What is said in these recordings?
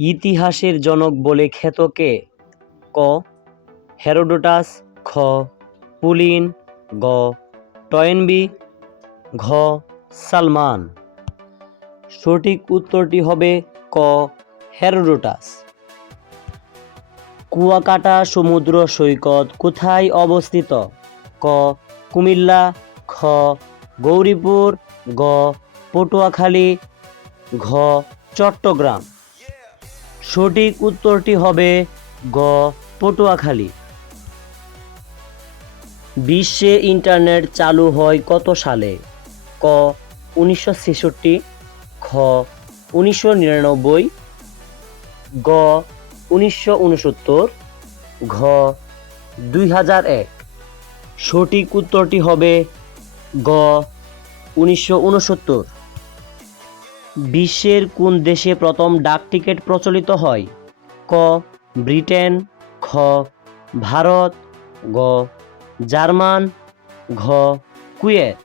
ইতিহাসের জনক বলে খ্যাত কে? ক, হেরোডোটাস, খ, পুলিন, গ, টয়েনবি, ঘ, সালমান। সঠিক উত্তরটি হবে ক, হেরোডোটাস। কুয়াকাটা সমুদ্র সৈকত কোথায় অবস্থিত? ক, কুমিল্লা, খ, গৌরীপুর, গ, পটুয়াখালী, ঘ, চট্টগ্রাম। সঠিক উত্তরটি হবে গ, পটুয়াখালী। বিশ্বে ইন্টারনেট চালু হয় কত সালে? ক, উনিশশো ছেষট্টি, খ, উনিশশো নিরানব্বই, গ, উনিশশো উনসত্তর ঘ, দুই হাজার এক। সঠিক উত্তরটি হবে গ, উনিশশো উনসত্তর বিশ্বের কোন দেশে প্রথম ডাক টিকিট প্রচলিত হয়? ক, ব্রিটেন, খ, ভারত, গ, জার্মান, ঘ, কুয়েত।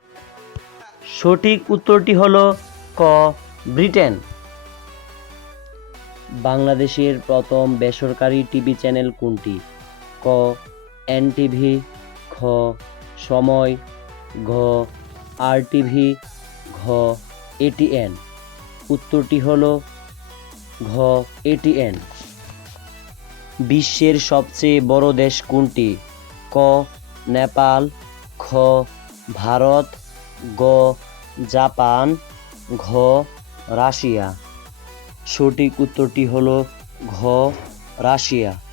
সঠিক উত্তরটি হলো ক, ব্রিটেন। বাংলাদেশের প্রথম বেসরকারি টিভি চ্যানেল কোনটি? ক, এনটিভি, খ, সময়, ঘ আর টিভি ঘ এটিএন উত্তরটি হল ঘ এটিএন বিশ্বের সবচেয়ে বড় দেশ কোনটি? ক, নেপাল। খ, ভারত। গ, জাপান। ঘ, রাশিয়া। সঠিক উত্তরটি হল ঘ, রাশিয়া।